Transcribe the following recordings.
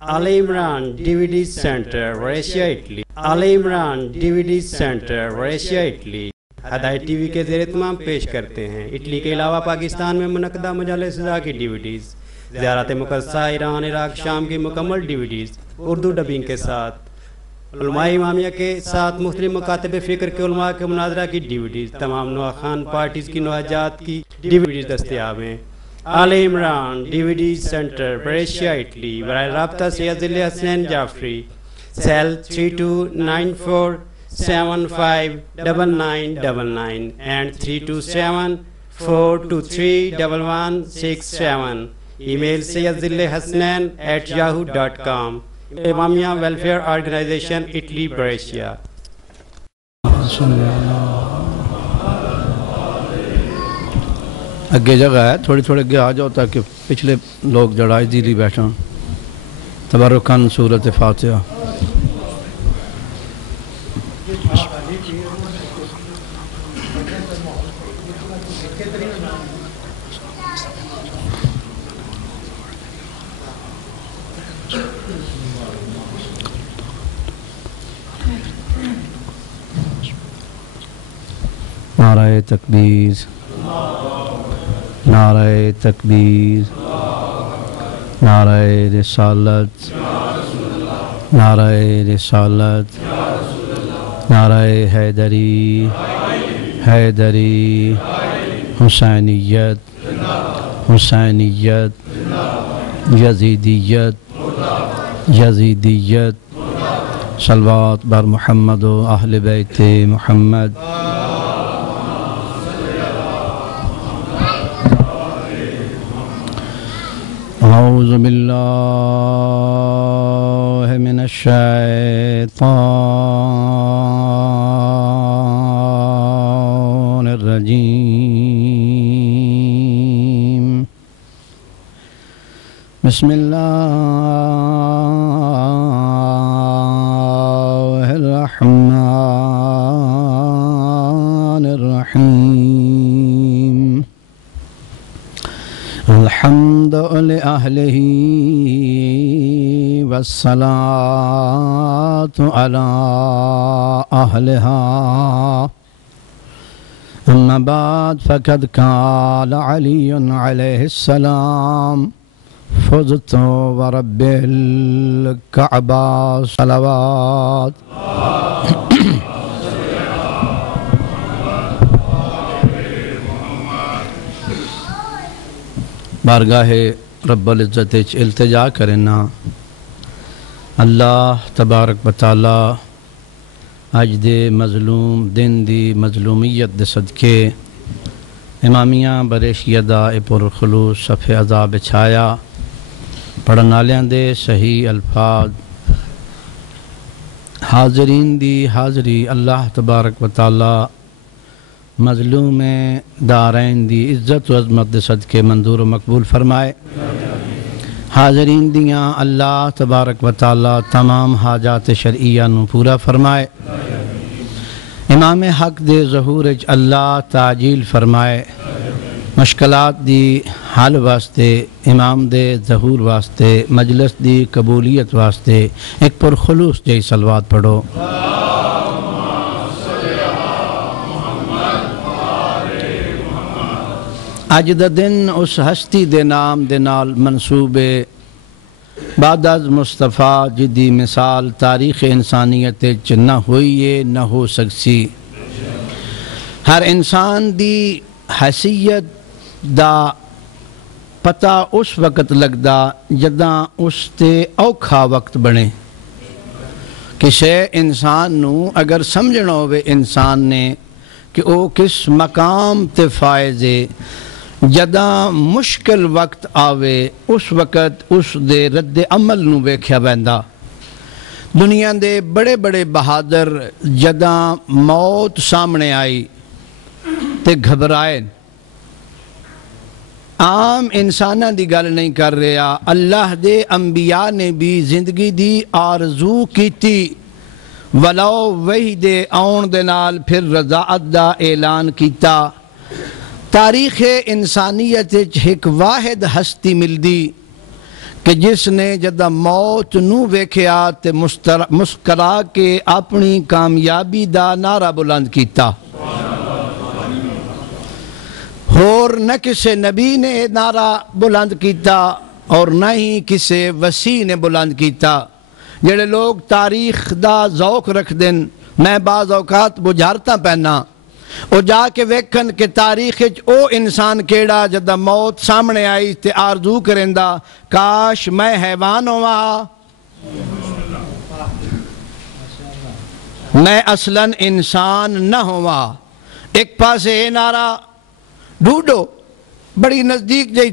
Al Imran DVD Center, Vareshia, Italy. Al Imran DVD Center, Vareshia, Italy. ہدایت T V کے زیر اہتمام پیش کرتے ہیں۔ اٹلی کے علاوہ پاکستان میں منعقدہ مجالس رضا کی ڈیویڈیز، زیارت مقدسہ ایران، عراق، شام کی مکمل ڈیویڈیز اردو ڈبنگ کے ساتھ، علماء امامیہ کے ساتھ مختلف مکاتب فکر کے علماء کے مناظرہ کی ڈیویڈیز، تمام نواخان پارٹیز کی نواجات کی ڈیویڈیز دستیاب ہیں۔ Aal Imran DVD centre, Brescia, اٹلی۔ براہ رابطہ Syed Zil Hasnain Jafri, cell 3294759999 and 327-423-1167۔ Email sayyidhillhasnain@yahoo.com۔ Imamia welfare organisation, اٹلی، بریشیا۔ اگے جگہ ہے، تھوڑی اگے آ جاؤ تاکہ پچھلے لوگ جڑائی دیلی بیٹھا۔ تبرکاً سورۃ فاتحہ۔ نعرہ تکبیر، نعرہ تکبیر، نعرہ رسالت، نعرہ رسالت، نعرہ حیدری، حیدری، حسینیت، حسینیت، یزیدیت، یزیدیت، صلوات بر محمد و اہل بیت محمد۔ اعوذ باللہ من الشیطان الرجیم۔ بسم اللہ الرحمن الرحیم۔ الحمد لأہلہ والصلاة علی اہلہا، اما بعد فقد قال علی علیہ السلام: فزت ورب الکعبہ صلوات۔ بارگاہ رب العزت التجا کرنا، اللہ تبارک و تعالی اج دے مظلوم دن دی مظلومیت دے صدقے امامیہ بریشیا دا پر خلوص صفحے عذاب بچھایا، پڑھن والیاں دے صحیح الفاظ، حاضرین دی حاضری اللہ تبارک و تعالی مظلوم دارین دی عزت و عظمت دے صدقے منظور و مقبول فرمائے۔ حاضرین دیاں اللہ تبارک و تعالی تمام حاجات شرعیہ نو پورا فرمائے۔ امام حق دے ظہور اچ اللہ تعجیل فرمائے۔ مشکلات دی حل واسطے، امام دے ظہور واسطے، مجلس دی قبولیت واسطے ایک پر خلوص جئی صلوات پڑھو۔ اج دا دن اس ہستی دے نام دے نال منصوبے بعد از مصطفیٰ جدی مثال تاریخ انسانیت چ نہ ہوئی ہے نہ ہو سکسی۔ ہر انسان دی حیثیت دا پتہ اس وقت لگدا جداں اس تے اوکھا وقت بنے۔ کسے انسان نو اگر سمجھنا ہوئے انسان نے کہ او کس مقام تے فائز ہے، جداں مشکل وقت آوے اس وقت اس دے رد عمل نو ویکھیا ویندا۔ دنیا دے بڑے بڑے بہادر جداں موت سامنے آئی تے گھبرائے۔ عام انساناں دی گل نہیں کر رہا، اللہ دے انبیاء نے بھی زندگی دی آرزو کیتی، ولو وحی دے آن دے نال پھر رضاعت دا اعلان کیتا۔ تاریخ انسانیت ایک واحد ہستی ملدی کہ جس نے جدہ موت نو ویکھیا تے مسکرا کے اپنی کامیابی دا نعرہ بلند کیتا. اور نہ کسے نبی نے نعرہ بلند کیتا اور نہ ہی کسے وسیع نے بلند کیتا. جڑے لوگ تاریخ دا ذوق رکھ دن، میں بعض اوقات بجھارتا پہنا او جا کے ویکھن کہ تاریخ او انسان کیڑا جدہ موت سامنے آئی تے آرزو کرندہ کاش میں حیوان ہوا، میں اصلاً انسان نہ ہوا. ایک پاسے نعرہ ڈھونڈو بڑی نزدیک جئی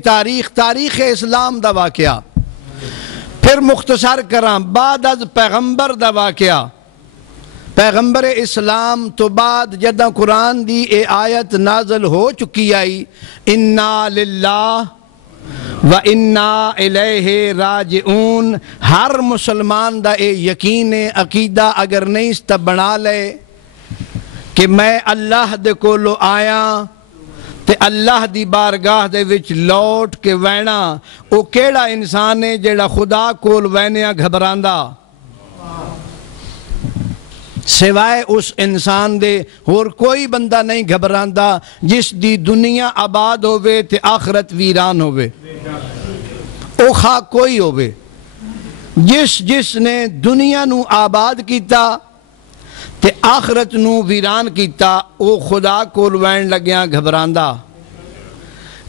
تاریخ اسلام دا واقعہ. پھر مختصر کراں بعد از پیغمبر دا واقعہ. پیغمبر اسلام تو بعد جدہ قرآن دی اے آیت نازل ہو چکی آئی اِنَّا لِلَّهِ وَإِنَّا إِلَيْهِ راجعون. ہر مسلمان دا اے یقین عقیدہ اگر نہیں اس تا بنا لے کہ میں اللہ دے کولو آیا تے اللہ دی بارگاہ دے وچ لوٹ کے وینا، او کیڑا انسان ہے جیڑا خدا کول وینیا گھبراندا سوائے اس انسان دے اور کوئی بندہ نہیں گھبراندا جس دی دنیا آباد ہوئے تے آخرت ویران ہوئے. او خواہ کوئی ہوئے جس نے دنیا نو آباد کیتا تے آخرت نو ویران کیتا او خدا کول وین لگیاں گھبراندا.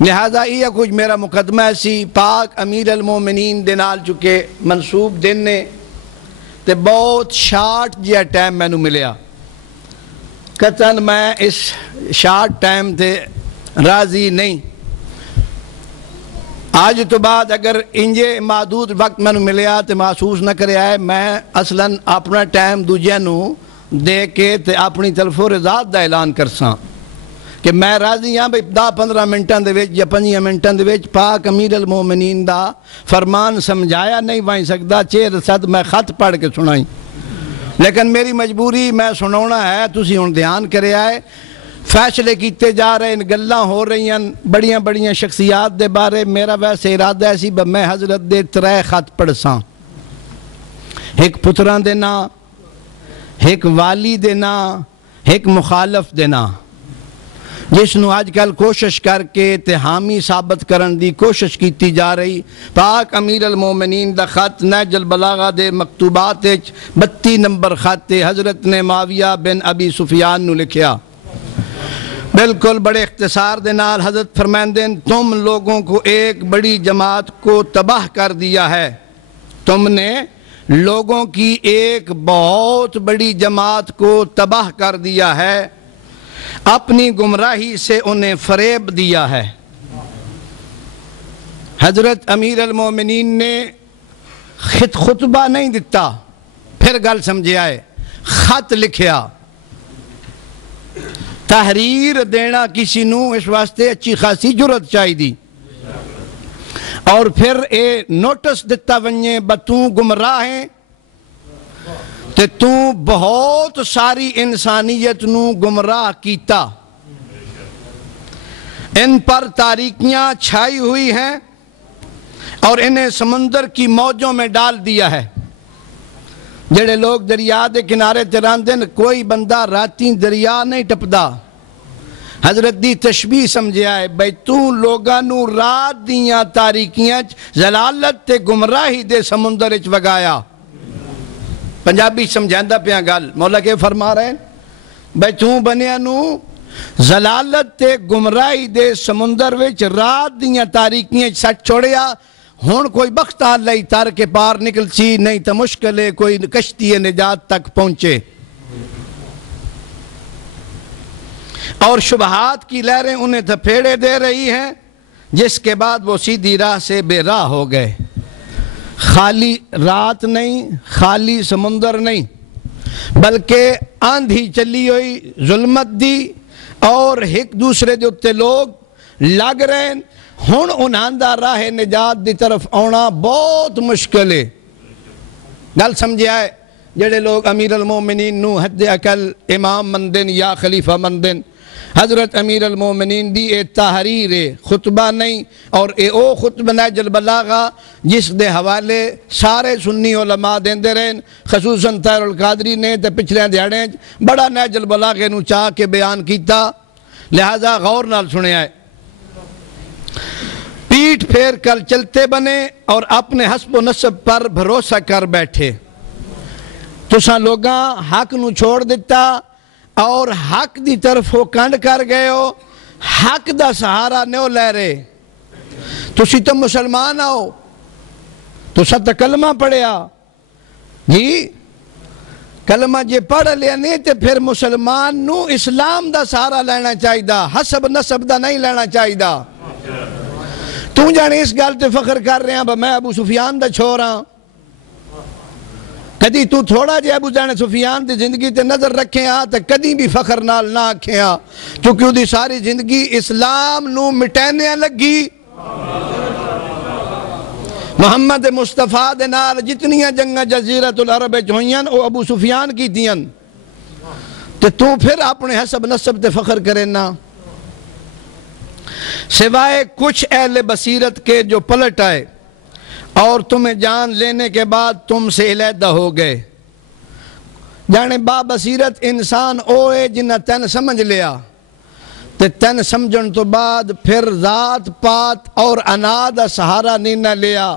لہذا یہ کچھ میرا مقدمہ سی پاک امیر المومنین دے نال چکے منصوب دن نے تے بہت شارٹ جیا ٹائم میں نو ملیا. قطعاً میں اس شارٹ ٹائم تے راضی نہیں. آج تو بعد اگر انجے محدود وقت میں نو ملیا تے محسوس نہ کرے آئے میں اصلاً اپنا ٹائم دوجہ نو دے کے تے اپنی طرف و رضات دا اعلان کرساں کہ میں راضی ہاں بھئی 10-15 منٹاں دے وچ یا 5 منٹاں دے وچ پاک امیر المومنین دا فرمان سمجھایا نہیں وائیں سکتا. 6 میں خط پڑھ کے سنائیں لیکن میری مجبوری میں سنونا ہے. تسی ہن دھیان کرے آئے فیصلے کیتے جا رہے ہیں، گلاں ہو رہی ہیں بڑیاں شخصیات دے بارے. میرا ویسے ارادہ ہے سی میں حضرت دے 3 خط پڑھساں، ایک پتراں دے نا، ایک والی دے نا، ایک مخالف دے نا، جس نو آج کل کوشش کر کے تے حامی ثابت کرن دی کوشش کیتی جا رہی. پاک امیر المومنین دا خط نہج البلاغہ دے مکتوبات 32 نمبر خط حضرت نے معاویہ بن ابی سفیان نو لکھیا. بالکل بڑے اختصار دے نال حضرت فرمائندے تم لوگوں کو ایک بڑی جماعت کو تباہ کر دیا ہے. تم نے لوگوں کی ایک بہت بڑی جماعت کو تباہ کر دیا ہے، اپنی گمراہی سے انہیں فریب دیا ہے. حضرت امیر المومنین نے خطبہ نہیں دیتا، پھر گل سمجھے آئے خط لکھیا. تحریر دینا کسی نو اس واسطے اچھی خاصی جرت چاہی دی اور پھر اے نوٹس دیتا ونجے بتوں گمراہ ہیں تے تو بہت ساری انسانیت نو گمراہ کیتا. ان پر تاریکیاں چھائی ہوئی ہیں اور انہیں سمندر کی موجوں میں ڈال دیا ہے. جڑے لوگ دریا دے کنارے تراندن کوئی بندہ راتی دریا نہیں ٹپدا. حضرت دی تشبیح سمجھے آئے بھئی تو لوگاں نو رات دیاں تاریکیاں زلالت تے گمراہی دے سمندر اچ وگایا. پنجابی سمجھاندہ پیاں گل مولا کے فرما رہے ہیں بھئی تو بنیا نو زلالت تے گمراہی دے سمندر وچ رات دیاں تاریکیاں سٹ چھوڑیا. ہون کوئی بخت اللہ تر کے پار نکل سی نہیں تا مشکل ہے کوئی کشتی نجات تک پہنچے. اور شبہات کی لہریں انہیں تھپیڑے دے رہی ہیں جس کے بعد وہ سیدھی راہ سے بے راہ ہو گئے. خالی رات نہیں، خالی سمندر نہیں، بلکہ آندھی چلی ہوئی ظلمت دی اور ایک دوسرے دے اتے لوگ لگ رہے ہیں. ہن انہاں دا راہ نجات دی طرف آنا بہت مشکل ہے. گل سمجھے آئے جڑے لوگ امیر المومنین نو حد عقل امام مندن یا خلیفہ مندن حضرت امیر المومنین دی اے تحریر خطبہ نہیں، اور اے او خطبہ نہج البلاغہ جس دے حوالے سارے سنی علماء دیندے رہن، خصوصاً طاہر القادری نے تے پچھلے دیہڑے بڑا نہج البلاغے نو چاہ کے بیان کیتا، لہذا غور نال سنے آئے۔ پیٹھ پھیر کر چلتے بنے اور اپنے حسب و نسب پر بھروسہ کر بیٹھے، تساں لوگاں حق نو چھوڑ دیتا اور حق دی طرف ہو کنڈ کر گئے ہو، حق دا سہارا نیو لے رہے، تسی تو مسلمان آؤ، تساں تو کلمہ پڑھیا جی، کلمہ جے پڑھ لیا نہیں تے پھر مسلمان نو اسلام دا سہارا لینا چاہی دا، حسب نسب دا نہیں لینا چاہی دا۔ تو جانے اس گال تے فخر کر رہے ہیں میں ابو سفیان دا چھوڑا، کدی تو تھوڑا جے ابو جانے سفیان دی زندگی تے نظر رکھیں ہاں تے کدی بھی فخر نال نہ آکھیں ہاں، کیونکہ وہ دی ساری زندگی اسلام نو مٹینے لگی، محمد مصطفیٰ دے نال جتنیاں جنگاں جزیرت العرب ہوئیاں او ابو سفیان کی دیاں، تے تو پھر اپنے حسب نسب تے فخر کرے نا، سوائے کچھ اہل بصیرت کے جو پلٹ آئے اور تمہیں جان لینے کے بعد تم سے علیحدہ ہو گئے۔ جانے با بصیرت انسان اوے جنہ تین سمجھ لیا، تے تین سمجھن تو بعد پھر ذات پات اور انادہ سہارا نہیں نہ لیا،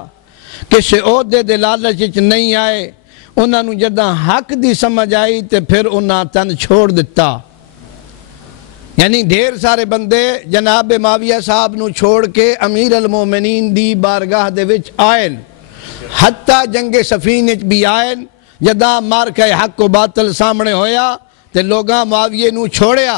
کسی عہدے دے لالچ نہیں آئے، انہاں نو جداں حق دی سمجھ آئی تے پھر انہاں تین چھوڑ دیتا۔ یعنی ڈھیر سارے بندے جناب معاویہ صاحب نو چھوڑ کے امیر المومنین دی بارگاہ دے وچ آئین، حتیٰ جنگ صفین بھی آئین، جداں مارکہ حق و باطل سامنے ہویا تے لوگاں معاویہ نو چھوڑیا،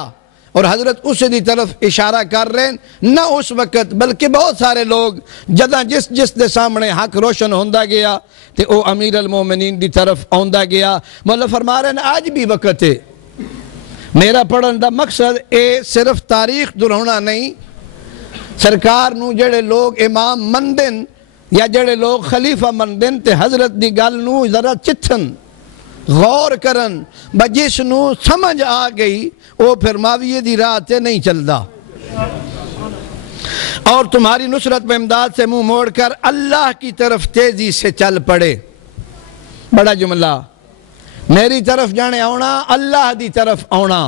اور حضرت اس دی طرف اشارہ کر رہے ہیں، نہ اس وقت بلکہ بہت سارے لوگ جداں جس دے سامنے حق روشن ہوندہ گیا تے او امیر المومنین دی طرف آندہ گیا۔ مولا فرما رہے ہیں آج بھی وقت ہے، میرا پڑھن دا مقصد اے صرف تاریخ دہرانا نہیں، سرکار نو جڑے لوگ امام مندن یا جڑے لوگ خلیفہ مندن تے حضرت دی گل نو ذرا چتھن غور کرن، بجس نو سمجھ آ گئی او پھر معاویہ دی راہ تے نہیں چلدا، اور تمہاری نصرت و امداد سے منہ موڑ کر اللہ کی طرف تیزی سے چل پڑے۔ بڑا جملہ، میری طرف جانے آونا اللہ دی طرف آونا،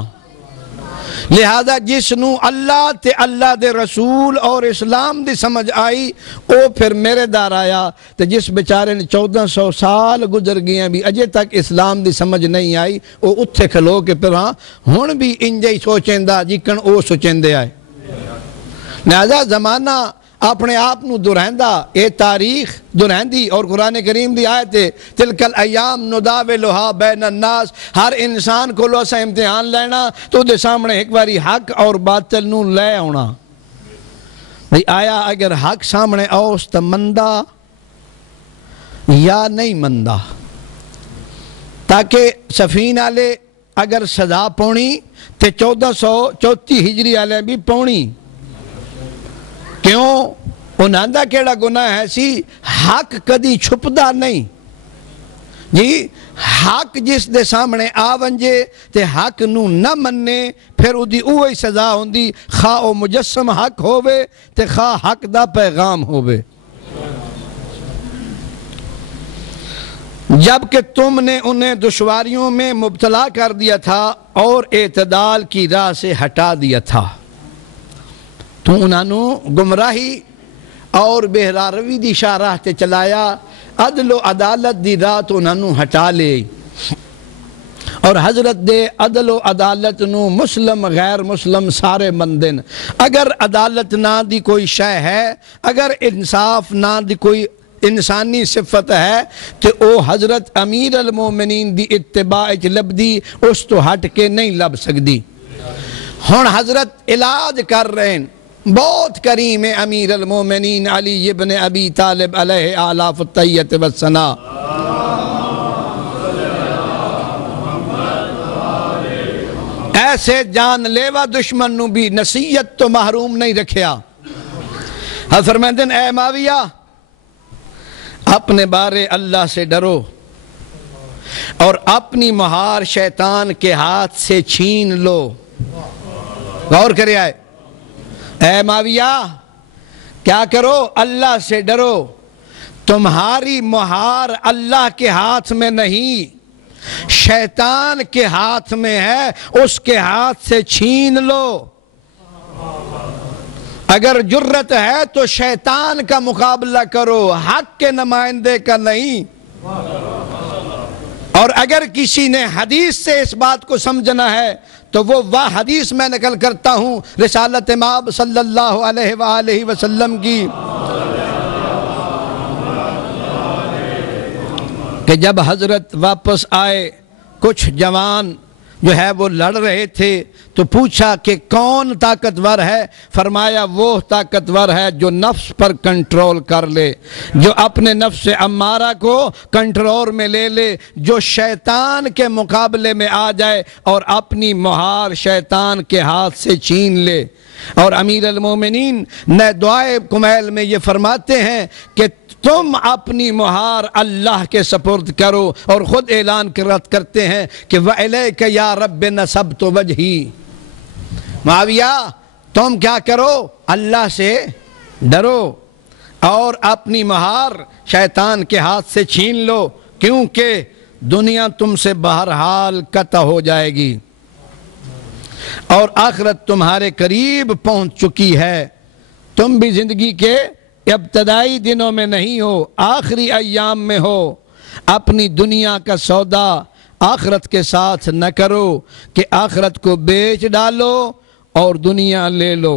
لہذا جس نو اللہ تے اللہ دے رسول اور اسلام دی سمجھ آئی او پھر میرے دار آیا، تے جس بیچارے نے 1400 سال گزر گئے بھی اجے تک اسلام دی سمجھ نہیں آئی، او اتھے کھلو کے پھر ہاں ہون بھی انجائی سوچیں دا جکن او سوچیں دے آئے۔ لہذا زمانہ اپنے آپ نو دورہندہ، اے تاریخ دورہندی، اور قرآن کریم دی آیت ہے تلکل ایام نداولھا بین الناس، ہر انسان کو لو سا امتحان لینا تو دے سامنے ایک باری حق اور باطل نو لے آنا، بھئی آیا اگر حق سامنے اوس تا مندہ یا نہیں مندہ، تاکہ سفین آلے اگر سزا پونی تے 1434 ہجری آلے بھی پونی، کیوں؟ انہاں دا کیڑا گناہ ہے سی، حق کدی چھپدا نہیں جی، حق جس دے سامنے آونجے تے حق نو نہ مننے پھر او دی اوہی سزا ہوندی، خواہ او مجسم حق ہووے تے خواہ حق دا پیغام ہووے۔ جبکہ تم نے انہیں دشواریوں میں مبتلا کر دیا تھا اور اعتدال کی راہ سے ہٹا دیا تھا، تو انہوں گمراہی اور بہراروی دی شاہ تے چلایا، عدل و عدالت دی راہ تو انہوں ہٹا لے، اور حضرت دے عدل و عدالت نو مسلم غیر مسلم سارے مندن، اگر عدالت نہ دی کوئی شے ہے، اگر انصاف نہ دی کوئی انسانی صفت ہے تو او حضرت امیر المومنین دی اتباع لبدی، اس تو ہٹ کے نہیں لب سکدی۔ ہن حضرت علاج کر رہے ہیں، بہت کریم امیر المومنین علی ابن ابی طالب علیہ آلاف التحیت والثناء، ایسے جان لیوا دشمن نو بھی نصیحت تو محروم نہیں رکھیا۔ حضرت فرماتے ہیں اے معاویہ، اپنے بارے اللہ سے ڈرو اور اپنی مہار شیطان کے ہاتھ سے چھین لو۔ غور کرے آئے، اے معاویہ کیا کرو؟ اللہ سے ڈرو، تمہاری مہار اللہ کے ہاتھ میں نہیں، شیطان کے ہاتھ میں ہے، اس کے ہاتھ سے چھین لو۔ اگر جرت ہے تو شیطان کا مقابلہ کرو، حق کے نمائندے کا نہیں۔ اور اگر کسی نے حدیث سے اس بات کو سمجھنا ہے تو وہ حدیث میں نقل کرتا ہوں رسالت مآب صلی اللہ علیہ وآلہ وسلم کی، کہ جب حضرت واپس آئے کچھ جوان جو ہے وہ لڑ رہے تھے تو پوچھا کہ کون طاقتور ہے؟ فرمایا وہ طاقتور ہے جو نفس پر کنٹرول کر لے، جو اپنے نفس امارہ کو کنٹرول میں لے لے، جو شیطان کے مقابلے میں آ جائے اور اپنی مہار شیطان کے ہاتھ سے چھین لے۔ اور امیر المومنین نے دعائے کمیل میں یہ فرماتے ہیں کہ تم اپنی مہار اللہ کے سپرد کرو، اور خود اعلان کرتے ہیں کہ وَإِلَيْكَ يَا رَبِّ نَسَبْتُ وَجْهِي۔ معاویہ تم کیا کرو؟ اللہ سے ڈرو اور اپنی مہار شیطان کے ہاتھ سے چھین لو، کیونکہ دنیا تم سے بہرحال قطع ہو جائے گی اور آخرت تمہارے قریب پہنچ چکی ہے۔ تم بھی زندگی کے ابتدائی دنوں میں نہیں ہو، آخری ایام میں ہو۔ اپنی دنیا کا سودا آخرت کے ساتھ نہ کرو کہ آخرت کو بیچ ڈالو اور دنیا لے لو۔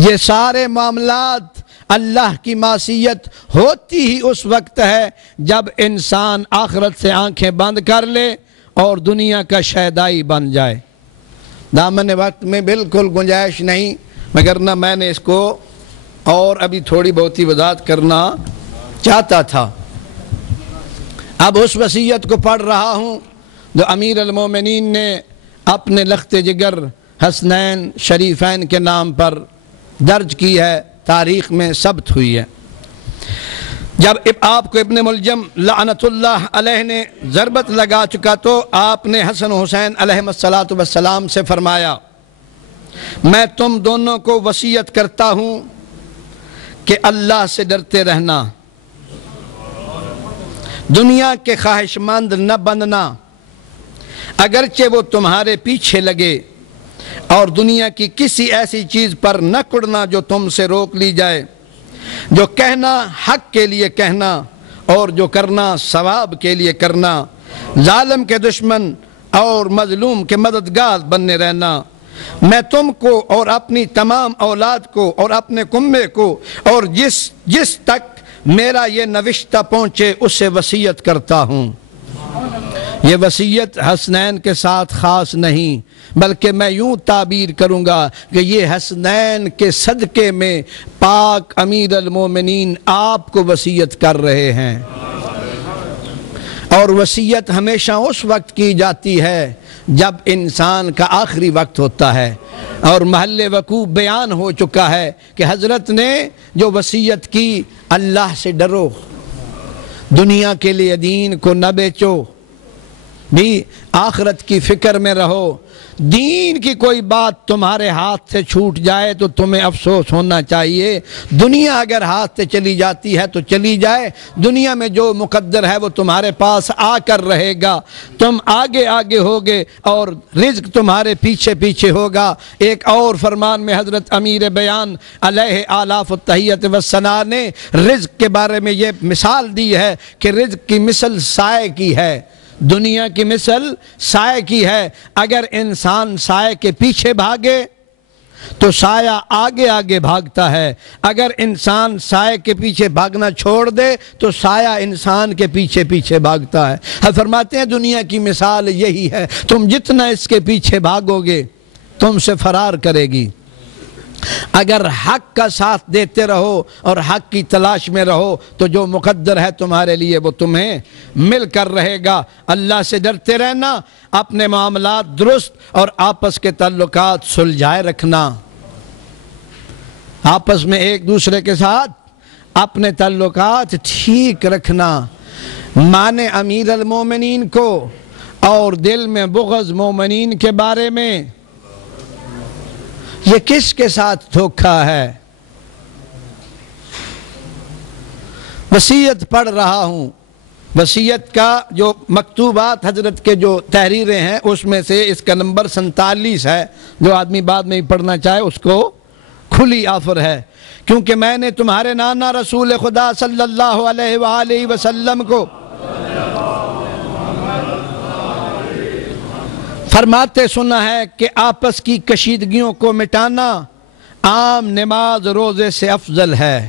یہ سارے معاملات اللہ کی معصیت ہوتی ہی اس وقت ہے جب انسان آخرت سے آنکھیں بند کر لے اور دنیا کا شیدائی بن جائے۔ دامن وقت میں بالکل گنجائش نہیں، مگر نہ میں نے اس کو اور ابھی تھوڑی بہت ہی وضاحت کرنا چاہتا تھا۔ اب اس وصیت کو پڑھ رہا ہوں جو امیر المومنین نے اپنے لخت جگر حسنین شریفین کے نام پر درج کی ہے، تاریخ میں ثبت ہوئی ہے۔ جب آپ کو ابن ملجم لعنت اللہ علیہ نے ضربت لگا چکا تو آپ نے حسن حسین علیہ السلام سے فرمایا، میں تم دونوں کو وصیت کرتا ہوں کہ اللہ سے ڈرتے رہنا، دنیا کے خواہش مند نہ بننا، اگرچہ وہ تمہارے پیچھے لگے، اور دنیا کی کسی ایسی چیز پر نہ کڑنا جو تم سے روک لی جائے، جو کہنا حق کے لیے کہنا اور جو کرنا ثواب کے لیے کرنا، ظالم کے دشمن اور مظلوم کے مددگار بننے رہنا۔ میں تم کو اور اپنی تمام اولاد کو اور اپنے کنبے کو اور جس تک میرا یہ نوشتہ پہنچے اسے وصیت کرتا ہوں۔ یہ وصیت حسنین کے ساتھ خاص نہیں، بلکہ میں یوں تعبیر کروں گا کہ یہ حسنین کے صدقے میں پاک امیر المومنین آپ کو وصیت کر رہے ہیں۔ اور وصیت ہمیشہ اس وقت کی جاتی ہے جب انسان کا آخری وقت ہوتا ہے، اور محل وقوع بیان ہو چکا ہے کہ حضرت نے جو وصیت کی، اللہ سے ڈرو، دنیا کے لیے دین کو نہ بیچو، بھی آخرت کی فکر میں رہو۔ دین کی کوئی بات تمہارے ہاتھ سے چھوٹ جائے تو تمہیں افسوس ہونا چاہیے۔ دنیا اگر ہاتھ سے چلی جاتی ہے تو چلی جائے، دنیا میں جو مقدر ہے وہ تمہارے پاس آ کر رہے گا، تم آگے آگے ہوگے اور رزق تمہارے پیچھے پیچھے ہوگا۔ ایک اور فرمان میں حضرت امیر بیان علیہ آلاف التحیت والثناء نے رزق کے بارے میں یہ مثال دی ہے کہ رزق کی مثل سائے کی ہے، دنیا کی مثل سائے کی ہے۔ اگر انسان سائے کے پیچھے بھاگے تو سایہ آگے آگے بھاگتا ہے، اگر انسان سائے کے پیچھے بھاگنا چھوڑ دے تو سایہ انسان کے پیچھے پیچھے بھاگتا ہے۔ فرماتے ہیں دنیا کی مثال یہی ہے، تم جتنا اس کے پیچھے بھاگو گے تم سے فرار کرے گی۔ اگر حق کا ساتھ دیتے رہو اور حق کی تلاش میں رہو تو جو مقدر ہے تمہارے لیے وہ تمہیں مل کر رہے گا۔ اللہ سے ڈرتے رہنا، اپنے معاملات درست اور آپس کے تعلقات سلجھائے رکھنا، آپس میں ایک دوسرے کے ساتھ اپنے تعلقات ٹھیک رکھنا۔ مان امیر المومنین کو اور دل میں بغض مومنین کے بارے میں، یہ کس کے ساتھ دھوکہ ہے؟ وصیت پڑھ رہا ہوں، وصیت کا جو مکتوبات حضرت کے جو تحریریں ہیں اس میں سے اس کا نمبر 47 ہے، جو آدمی بعد میں بھی پڑھنا چاہے اس کو کھلی آفر ہے، کیونکہ میں نے تمہارے نانا رسول خدا صلی اللہ علیہ وآلہ وسلم کو فرماتے سنا ہے کہ آپس کی کشیدگیوں کو مٹانا عام نماز روزے سے افضل ہے۔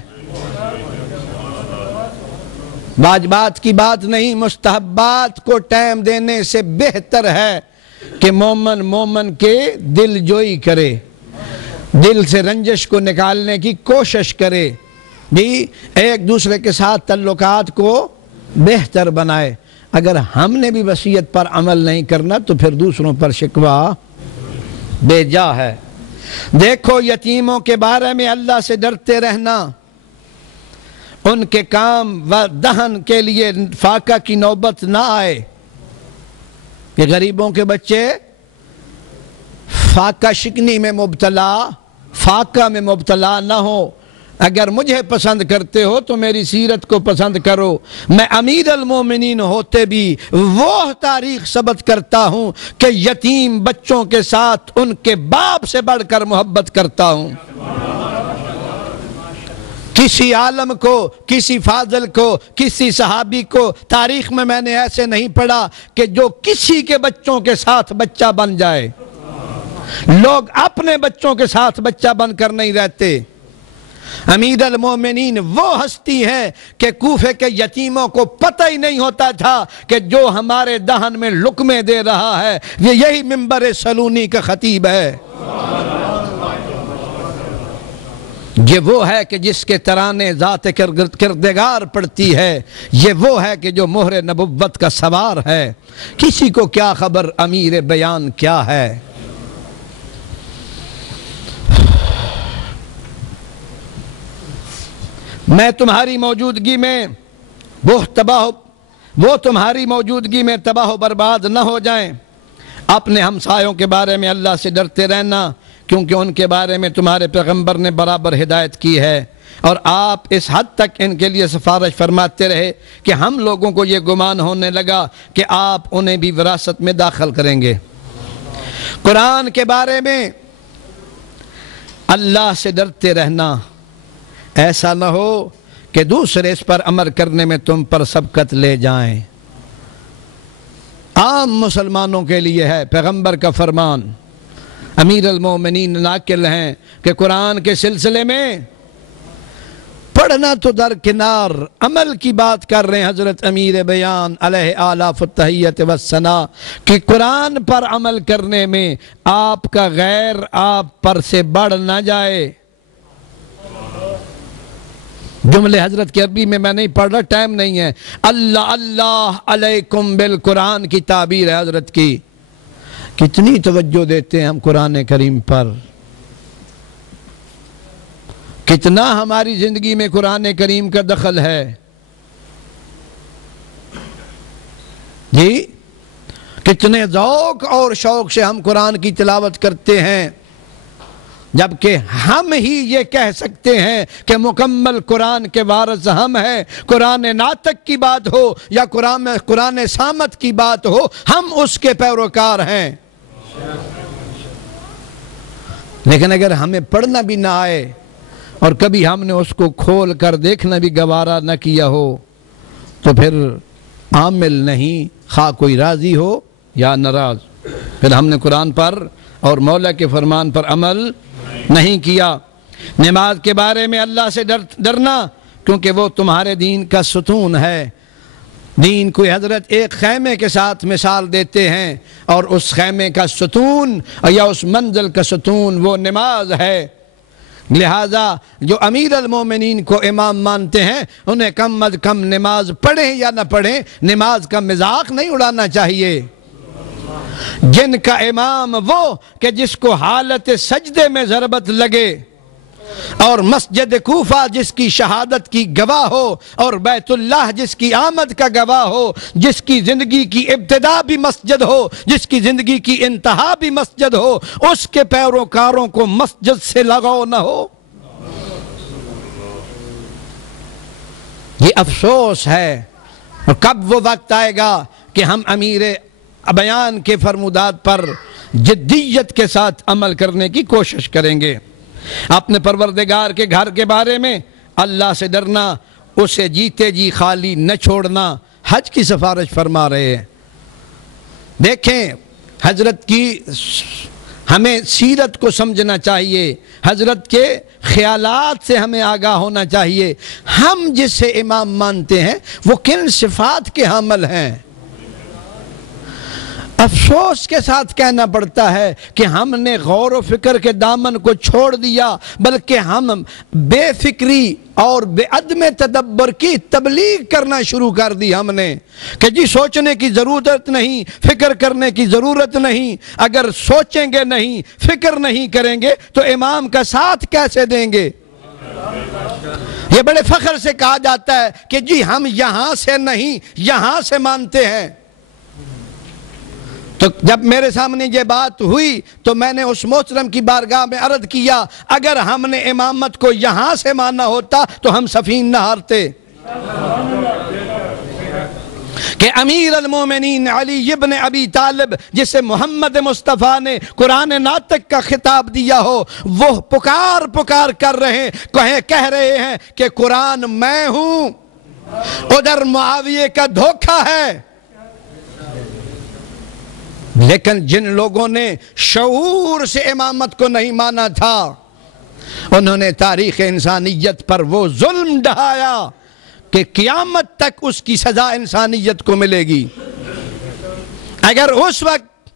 واجبات کی بات نہیں، مستحبات کو ٹائم دینے سے بہتر ہے کہ مومن کے دل جوئی کرے، دل سے رنجش کو نکالنے کی کوشش کرے، بھی ایک دوسرے کے ساتھ تعلقات کو بہتر بنائے۔ اگر ہم نے بھی وصیت پر عمل نہیں کرنا تو پھر دوسروں پر شکوہ بے جا ہے۔ دیکھو یتیموں کے بارے میں اللہ سے ڈرتے رہنا، ان کے کام و دہن کے لیے فاقہ کی نوبت نہ آئے کہ غریبوں کے بچے فاقہ شکنی میں مبتلا، فاقہ میں مبتلا نہ ہو۔ اگر مجھے پسند کرتے ہو تو میری سیرت کو پسند کرو۔ میں امیر المومنین ہوتے بھی وہ تاریخ ثبت کرتا ہوں کہ یتیم بچوں کے ساتھ ان کے باپ سے بڑھ کر محبت کرتا ہوں۔ کسی عالم کو، کسی فاضل کو، کسی صحابی کو تاریخ میں نے ایسے نہیں پڑھا کہ جو کسی کے بچوں کے ساتھ بچہ بن جائے۔ لوگ اپنے بچوں کے ساتھ بچہ بن کر نہیں رہتے۔ امیر المومنین وہ ہستی ہے کہ کوفے کے یتیموں کو پتہ ہی نہیں ہوتا تھا کہ جو ہمارے دہن میں لقمے دے رہا ہے یہی منبر سلونی کا خطیب ہے۔ یہ وہ ہے کہ جس کے ترانے ذات کردگار پڑتی ہے، یہ وہ ہے کہ جو مہر نبوت کا سوار ہے۔ کسی کو کیا خبر امیر بیان کیا ہے؟ میں تمہاری موجودگی میں وہ تمہاری موجودگی میں تباہ و برباد نہ ہو جائیں۔ اپنے ہمسایوں کے بارے میں اللہ سے ڈرتے رہنا، کیونکہ ان کے بارے میں تمہارے پیغمبر نے برابر ہدایت کی ہے، اور آپ اس حد تک ان کے لیے سفارش فرماتے رہے کہ ہم لوگوں کو یہ گمان ہونے لگا کہ آپ انہیں بھی وراثت میں داخل کریں گے۔ قرآن کے بارے میں اللہ سے ڈرتے رہنا، ایسا نہ ہو کہ دوسرے اس پر عمل کرنے میں تم پر سبقت لے جائیں۔ عام مسلمانوں کے لیے ہے پیغمبر کا فرمان۔ امیر المومنین ناقل ہیں کہ قرآن کے سلسلے میں پڑھنا تو درکنار، عمل کی بات کر رہے ہیں حضرت امیر بیان علیہ آلاف التحیت والثناء کہ قرآن پر عمل کرنے میں آپ کا غیر آپ پر سے بڑھ نہ جائے۔ جملے حضرت کی عربی میں نہیں پڑھ رہا، ٹائم نہیں ہے۔ اللہ اللہ علیکم بالقرآن کی تعبیر ہے حضرت کی۔ کتنی توجہ دیتے ہیں ہم قرآن کریم پر، کتنا ہماری زندگی میں قرآن کریم کا دخل ہے جی، کتنے ذوق اور شوق سے ہم قرآن کی تلاوت کرتے ہیں، جبکہ ہم ہی یہ کہہ سکتے ہیں کہ مکمل قرآن کے وارث ہم ہیں۔ قرآن ناطق کی بات ہو یا قرآن صامت کی بات ہو، ہم اس کے پیروکار ہیں۔ لیکن اگر ہمیں پڑھنا بھی نہ آئے اور کبھی ہم نے اس کو کھول کر دیکھنا بھی گوارا نہ کیا ہو تو پھر عامل نہیں، خواہ کوئی راضی ہو یا ناراض، پھر ہم نے قرآن پر اور مولا کے فرمان پر عمل نہیں کیا۔ نماز کے بارے میں اللہ سے ڈرنا، کیونکہ وہ تمہارے دین کا ستون ہے۔ دین کو حضرت ایک خیمے کے ساتھ مثال دیتے ہیں، اور اس خیمے کا ستون یا اس منزل کا ستون وہ نماز ہے۔ لہذا جو امیر المومنین کو امام مانتے ہیں انہیں کم از کم نماز پڑھیں یا نہ پڑھیں، نماز کا مذاق نہیں اڑانا چاہیے۔ جن کا امام وہ کہ جس کو حالت سجدے میں ضربت لگے اور مسجد کوفہ جس کی شہادت کی گواہ ہو اور بیت اللہ جس کی آمد کا گواہ ہو، جس کی زندگی کی ابتدا بھی مسجد ہو، جس کی زندگی کی انتہا بھی مسجد ہو، اس کے پیروکاروں کو مسجد سے لگاؤ نہ ہو۔ یہ افسوس ہے۔ اور کب وہ وقت آئے گا کہ ہم امیر بیان کے فرمودات پر جدیت کے ساتھ عمل کرنے کی کوشش کریں گے؟ اپنے پروردگار کے گھر کے بارے میں اللہ سے ڈرنا، اسے جیتے جی خالی نہ چھوڑنا، حج کی سفارش فرما رہے ہیں۔ دیکھیں حضرت کی ہمیں سیرت کو سمجھنا چاہیے، حضرت کے خیالات سے ہمیں آگاہ ہونا چاہیے۔ ہم جسے امام مانتے ہیں وہ کن صفات کے حامل ہیں؟ افسوس کے ساتھ کہنا پڑتا ہے کہ ہم نے غور و فکر کے دامن کو چھوڑ دیا، بلکہ ہم بے فکری اور بے عدم تدبر کی تبلیغ کرنا شروع کر دی ہم نے کہ جی سوچنے کی ضرورت نہیں، فکر کرنے کی ضرورت نہیں۔ اگر سوچیں گے نہیں، فکر نہیں کریں گے تو امام کا ساتھ کیسے دیں گے؟ یہ بڑے فخر سے کہا جاتا ہے کہ جی ہم یہاں سے نہیں، یہاں سے مانتے ہیں۔ تو جب میرے سامنے یہ بات ہوئی تو میں نے اس محترم کی بارگاہ میں عرض کیا، اگر ہم نے امامت کو یہاں سے مانا ہوتا تو ہم صفین نہ ہارتے۔ کہ امیر المومنین علی ابن ابی طالب، جسے محمد مصطفیٰ نے قرآن ناطق کا خطاب دیا ہو، وہ پکار کر رہے ہیں، کہہ رہے ہیں کہ قرآن میں ہوں، ادھر معاویہ کا دھوکہ ہے۔ لیکن جن لوگوں نے شعور سے امامت کو نہیں مانا تھا، انہوں نے تاریخ انسانیت پر وہ ظلم ڈھایا کہ قیامت تک اس کی سزا انسانیت کو ملے گی۔ اگر اس وقت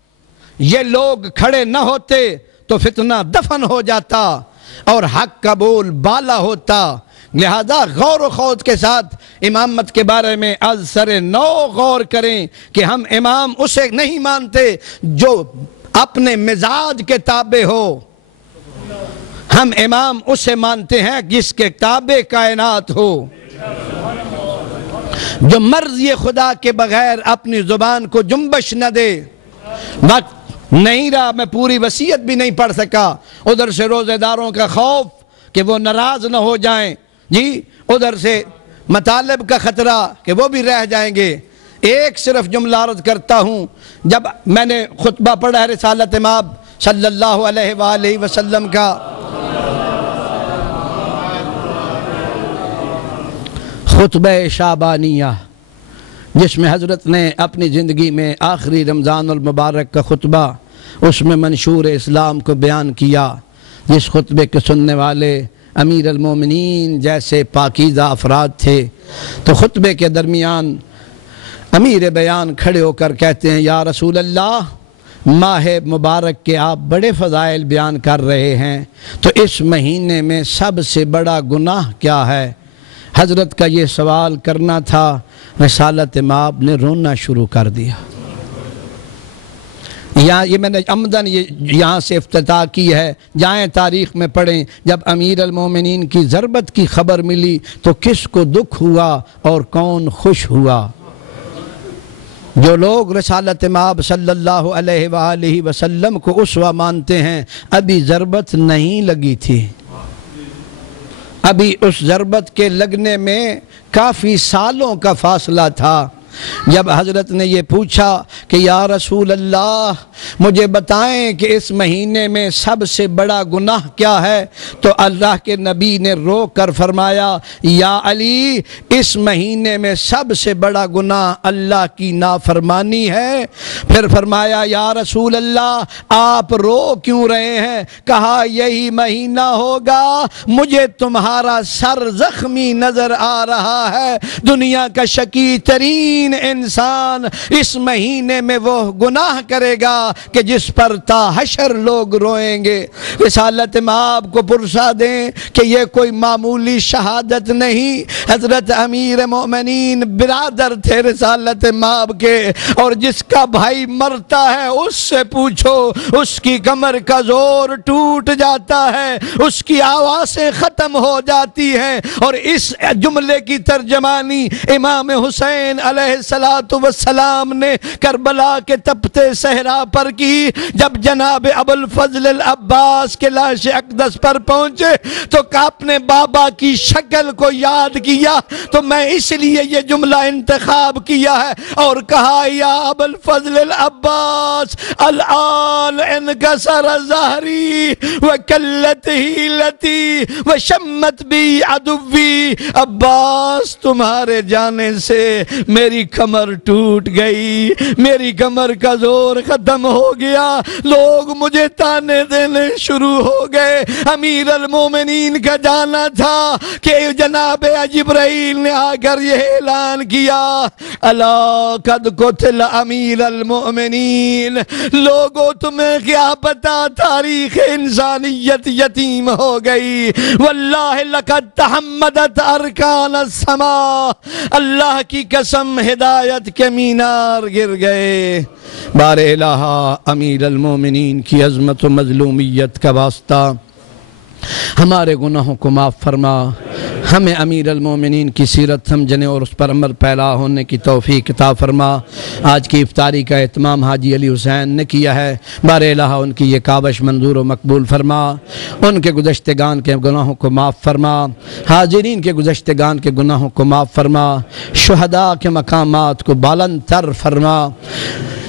یہ لوگ کھڑے نہ ہوتے تو فتنہ دفن ہو جاتا اور حق کا بول بالا ہوتا۔ لہذا غور و خوض کے ساتھ امامت کے بارے میں از سر نو غور کریں کہ ہم امام اسے نہیں مانتے جو اپنے مزاج کے تابع ہو، ہم امام اسے مانتے ہیں جس کے تابع کائنات ہو، جو مرضی خدا کے بغیر اپنی زبان کو جنبش نہ دے۔ وقت نہیں رہا، میں پوری وصیت بھی نہیں پڑھ سکا، ادھر سے روزے داروں کا خوف کہ وہ ناراض نہ ہو جائیں، جی ادھر سے مطالب کا خطرہ کہ وہ بھی رہ جائیں گے۔ ایک صرف جملہ عرض کرتا ہوں، جب میں نے خطبہ پڑھا ہے رسالت مآب صلی اللہ علیہ وآلہ وسلم کا، خطبہ شعبانیہ، جس میں حضرت نے اپنی زندگی میں آخری رمضان المبارک کا خطبہ، اس میں منشور اسلام کو بیان کیا، جس خطبے کے سننے والے امیر المومنین جیسے پاکیزہ افراد تھے، تو خطبے کے درمیان امیر بیان کھڑے ہو کر کہتے ہیں، یا رسول اللہ، ماہ مبارک کے آپ بڑے فضائل بیان کر رہے ہیں، تو اس مہینے میں سب سے بڑا گناہ کیا ہے؟ حضرت کا یہ سوال کرنا تھا، رسالت مآب نے رونا شروع کر دیا۔ یہ میں نے عمدن یہاں سے افتتاح کی ہے، جائیں تاریخ میں پڑھیں، جب امیر المومنین کی ضربت کی خبر ملی تو کس کو دکھ ہوا اور کون خوش ہوا؟ جو لوگ رسالت مآب صلی اللہ علیہ وآلہ وسلم کو اسوہ مانتے ہیں، ابھی ضربت نہیں لگی تھی، ابھی اس ضربت کے لگنے میں کافی سالوں کا فاصلہ تھا۔ جب حضرت نے یہ پوچھا کہ یا رسول اللہ مجھے بتائیں کہ اس مہینے میں سب سے بڑا گناہ کیا ہے، تو اللہ کے نبی نے رو کر فرمایا، یا علی، اس مہینے میں سب سے بڑا گناہ اللہ کی نافرمانی ہے۔ پھر فرمایا، یا رسول اللہ آپ رو کیوں رہے ہیں؟ کہا یہی مہینہ ہوگا مجھے تمہارا سر زخمی نظر آ رہا ہے، دنیا کا شقی ترین بدترین انسان اس مہینے میں وہ گناہ کرے گا کہ جس پر تا حشر لوگ روئیں گے۔ رسالت مآب کو پرسا دیں کہ یہ کوئی معمولی شہادت نہیں۔ حضرت امیر مومنین برادر تھے رسالت مآب کے، اور جس کا بھائی مرتا ہے اس سے پوچھو، اس کی کمر کا زور ٹوٹ جاتا ہے، اس کی آوازیں ختم ہو جاتی ہیں۔ اور اس جملے کی ترجمانی امام حسین علیہ السلام نے کربلا کے تپتے صحرا پر کی۔ جب جناب ابوالفضل العباس کے لاش اقدس پر پہنچے تو اپنے بابا کی شکل کو یاد کیا، تو میں اس لیے یہ جملہ انتخاب کیا ہے اور کہا یا ابوالفضل العباس الآن انکسر ظہری وکلت ہیلتی وشمت بی عدوی۔ عباس تمہارے جانے سے میری کمر ٹوٹ گئی، میری کمر کا زور ختم ہو گیا، لوگ مجھے تانے دینے شروع ہو گئے۔ امیر المومنین کا جانا تھا کہ جناب جبرائیل نے آ کر یہ اعلان کیا الا قد قتل امیر المومنین۔ لوگوں تمہیں کیا پتا تاریخ انسانیت یتیم ہو گئی۔ واللہ لقد تحمدت ارکان السماء، اللہ کی قسم ہدایت کے مینار گر گئے۔ بار الہ امیر المومنین کی عظمت و مظلومیت کا واسطہ ہمارے گناہوں کو معاف فرما، ہمیں امیر المومنین کی سیرت سمجھنے اور اس پر عمل پیرا ہونے کی توفیق عطا فرما۔ آج کی افطاری کا اہتمام حاجی علی حسین نے کیا ہے، بار الہ ان کی یہ کاوش منظور و مقبول فرما، ان کے گزشتگان کے گناہوں کو معاف فرما، حاضرین کے گزشتگان کے گناہوں کو معاف فرما، شہداء کے مقامات کو بلند تر فرما۔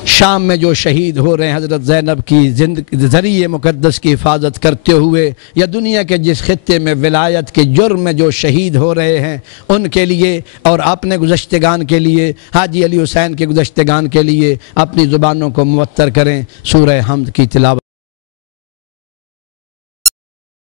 شام میں جو شہید ہو رہے ہیں حضرت زینب کی ذریعہ مقدس کی حفاظت کرتے ہوئے، یا دنیا کے جس خطے میں ولایت کے جرم میں جو شہید ہو رہے ہیں ان کے لیے اور اپنے گزشتگان کے لیے، حاجی علی حسین کے گزشتگان کے لیے اپنی زبانوں کو معطر کریں۔ سورہ حمد کی تلاوت